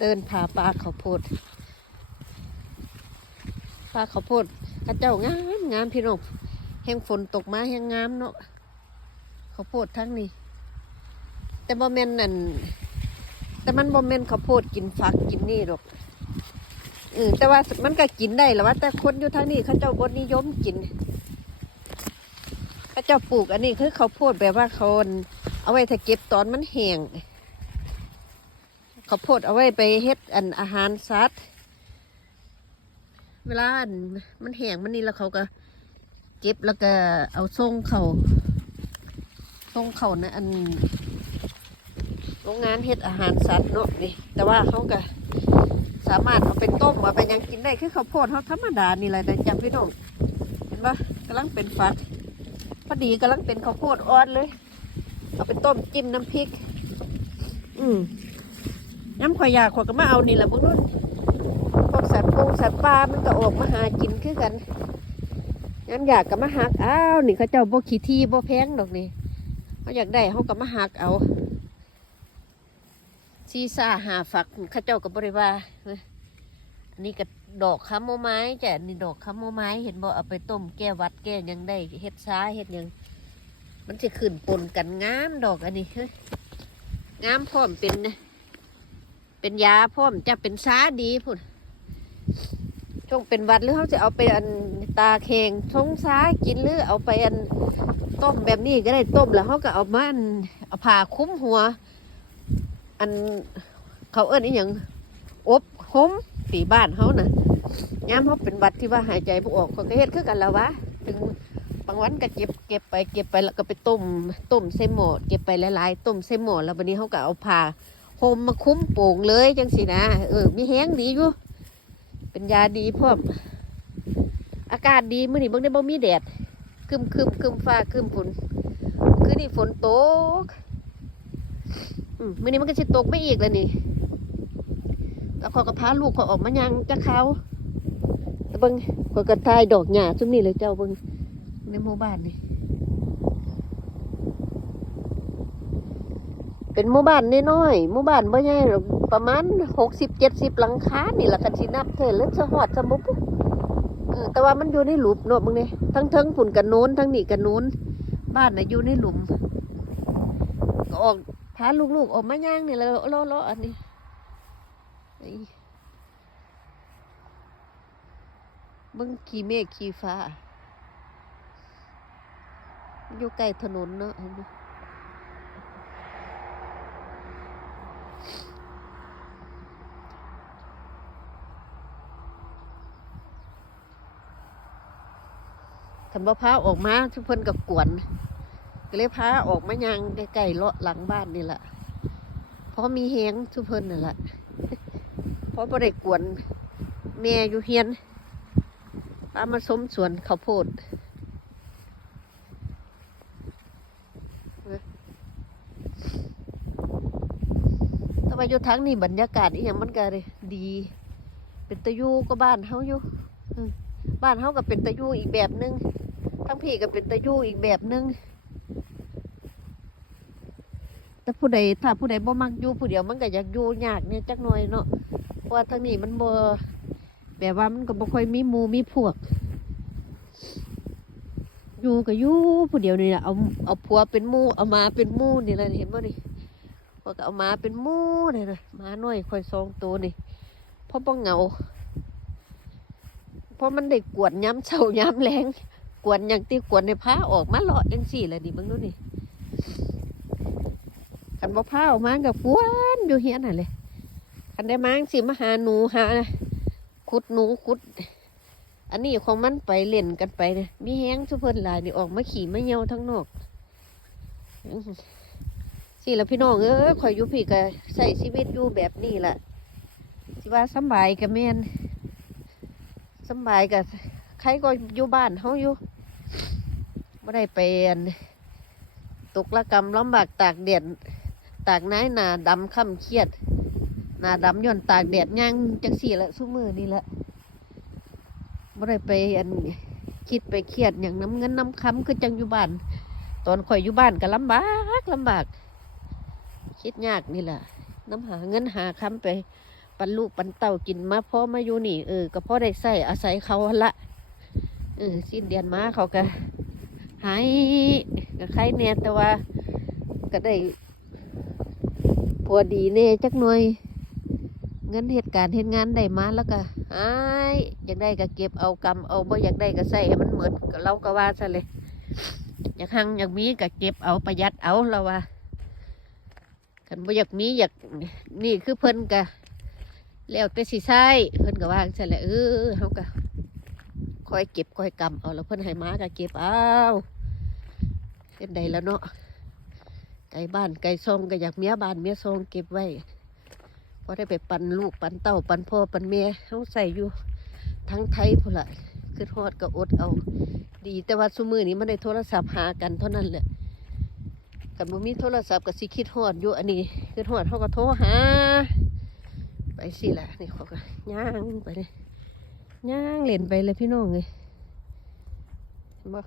เดินผ่าปลาข้าวโพดปลาข้าวโพดกระเจ้างามงามพี่น้องแห้งฝนตกมาแห้งงามเนาะข้าวโพดทั้งนี้ แต่บ่แม่นนั่นแต่มันบ่แม่นข้าวโพดกินฟักกินนี่หรอกเออแต่ว่ามันก็กินได้แหละว่า แต่คนอยู่ทางนี้เขาเจ้าบ่นิยมกินเขาเจ้าปลูกอันนี้คือข้าวโพดแบบว่าเขาเอาไว้ถ้าเก็บตอนมันแห้ง ข้าวโพดเอาไว้ไปเฮ็ดอันอาหารสัตว์เวลาอันมันแห้งมันนี่แล้วเขาก็ เก็บแล้วก็เอาส่งเขาส่งเขานะอันโรงงานเฮ็ดอาหารสัตว์เนาะนี่ แต่ว่าเขาก็สามารถเอาไปต้มเอาไปยังกินได้คือข้าวโพดเขาธรรมดานี่แหละแต่จำพี่น้องเห็นปะกำลังเป็นฟักพอดีกำลังเป็นข้าวโพดอ่อนเลย เอาไปต้มจิ้มน้ำพริก อืม น้ำข่อยอยากข่อยก็มาเอานี่แหละพวกนู้นพวกสัตว์ปูสัตว์ปลามันก็ออกมาหากินคือกันย้ำอยากก็มาหักอ้าวนี่เขาเจ้าบ่ขี้ที่บ่แพงดอกนี่เขาอยากได้เขาก็มาหักเอาซีซ่าหาฝักเขาเจ้าก็บบริว่าอันนี้ก็ดอกคาโมไม้จ้ะนี่ดอกคาโมไม้เห็นบ่เอาไปต้มแก้วัดแก้ยังได้เฮ็ดซ้าเฮ็ดยังมันจะขึ้นปนกันงามดอกอันนี้เฮ้ยงามพร้อมเป็นนะ เป็นยาพร้อมจะเป็นซ้าดีพุ่นช่วงเป็นวัดหรือเขาจะเอาไปอันตาแข็งชงซ้ากินหรือเอาไปอันต้มแบบนี้ก็ได้ต้มแล้วเขาก็เอามาอันเอาผ่าคุ้มหัว อันเขาเอิ้นอีหยังอบหมตีบ้านเขานะ่ะยามเขาเป็นวัดที่ว่าหายใจบ่ออกเขาก็เฮ็ดคือกันแล้ววะถึงบางวันก็เก็บเก็บไปเก็บไปแล้วก็ไปต้มต้มใส่หมอเก็บไปหลายๆต้มใส่หมอแล้ววันนี้เขาก็เอาผ่า โฮมมาคุ้มโป่งเลยจังสินะเออมีแห้งดีอยู่ เป็นยาดีพร้อม อากาศดีมื่อนี้บิ่งได้บ่มีแดดคึมคึมคึมฟ้าคึมฝนคือนี่ฝนตกมื่อนี้มันก็สิตกไม่อีกแล้วนี่แล้วขอยก็พาลูกขาออกมายังจะเขาต่เบิงขอยก็ทายดอกหญ้าซุมนี่เลยเจ้าเบิงในหมู่บ้านนี่ เป็นหมู่บ้านน้อยๆหมู่บ้านบ่ใหญ่หรอกประมาณหกสิบเจ็ดสิบหลังคานี่แหละกันสินับเถิดแล้วสะหอดสะบุบแต่ว่ามันอยู่ในหลุมเนาะมึงเนี่ยทั้งเทิงฝุ่นกันโน้นทั้งนี่กันโน้น บ้านน่ะอยู่ในหลุมก็ออกพาลูกๆออกมาย่างนี่แหละเลาะๆอันนี้เบิ่งขี่เมฆขี่ฟ้าอยู่ใกล้ถนนเนาะเห็นไหม คันบ่พาออกมาทุกเพิ่นกับกวน ก็เลยพาออกมายังใกล้ๆเลาะหลังบ้านนี่แหละเพราะมีเฮงทุกเพิ่นนั่นแหละเพราะบ่ได้กวนแม่อยู่เฮียนพามาสมสวนข้าวโพดแต่ว่าอยู่ทั้งนี้บรรยากาศอีหยังมันก็เลยดี เป็นตะยูก็บ้านเฮาอยู่ บ้านเฮาก็เป็นตะยูอีกแบบนึงทั้งพี่ก็เป็นตะยูอีกแบบนึงแต่ผู้ใดถ้าผู้ใดบ่มักอยู่ผู้เดียวมันก็อยากอยู่ยากเนี่ยจักหน่อยเนาะเพราะว่าทางนี้มันบ่แบบว่ามันก็บ่ค่อยมีหมู่มีพวก อยู่ก็อยู่ผู้เดียวนี่แหละเอาเอาผัวเป็นหมู่เอามาเป็นหมู่นี่แหละเห็นบ่นี่พวกก็เอามาเป็นหมู่นี่นะมาน้อยค่อยสองตัวนี่เพราะบ่เหงา เพราะมันได้กวนย้ำเช้าย้ำแรงกวนอย่างที่กวนในผ้าออกมาเลาะจังสี่แหละนี่เบิ่งดูนี่คันบ่ผ้าออกมากับกวนอยู่เฮียนน่ะเลยคันได้มาจั่งสิมาหาหนูหาขุดหนูขุด อันนี้ของมันไปเล่นกันไปเนี่ยมีแห้งชุเพิ่นลายนี่ออกมาขี่มาเหี่ยวทั้งนอกสิละพี่น้องเอ้ยข่อยอยู่พี่ก็ใส่ชีวิตอยู่แบบนี้ละสิว่าสบายกับแม่น สบายกับใครก็อยู่บ้านเขาอยู่ไม่ได้ไปอันตกละกรรมลำบากตากแดดตากน้ายหนาดำค่ำเครียดหนาดำย่อนตากแดดย่างจังสี่ละสู้มือนี่แหละไม่ได้ไปอันคิดไปเครียดอย่างน้ำเงินน้ำคำคือจังอยู่บ้าน ตอนข่อยอยู่บ้านก็ลำบากลำบาก คิดยากนี่แหละน้ำหาเงินหาคำไป ปันลูกปันเต่ากินมาพ่อมาอยู่นี่เออก็พ่อได้ใส่อาศัยเขาละเออสิ้นเดือนมาเขาก็หายก็ใครเนี่ยแต่ว่าก็ได้พอดีเน่จักหน่อยเงินเหตุการณ์เหตุงานได้มาแล้วก็หายอยากได้ก็เก็บเอากำเอาบ่อยากได้ก็ใส่ให้มันเหมือนเราก็ว่าซะเลยอยากหังอยากมีก็เก็บเอาประหยัดเอาเราว่าคันบ่อยากมีอยากนี่คือเพิ่นก็ แล้วแต่สิใช้เพิ่นก็ว่างซั่แหละเออเฮาก็คอยเก็บคอยกำเอาแล้วเพิ่นให้มาก็เก็บเอาเฮ็ดได้แล้วเนาะไก่บ้านไก่ซองก็อยากเมียบ้านเมียซองเก็บไว้พอได้ไปปันลูกปันเต้าปันพ่อปันเมียเฮาใส่อยู่ทั้งไทยพุ่นละคือทอดก็อดเอา ดีแต่ว่าซุมือนี้มันได้โทรศัพท์หากันเท่านั้นแหละกันบ่มีโทรศัพท์ก็สิคิดฮอดอยู่อันนี้คือฮอดเขาก็โทรหา ไปสิละนี่เขาก็ย่างไปเลยย่างเล่นไปเลยพี่น้องเลยบอก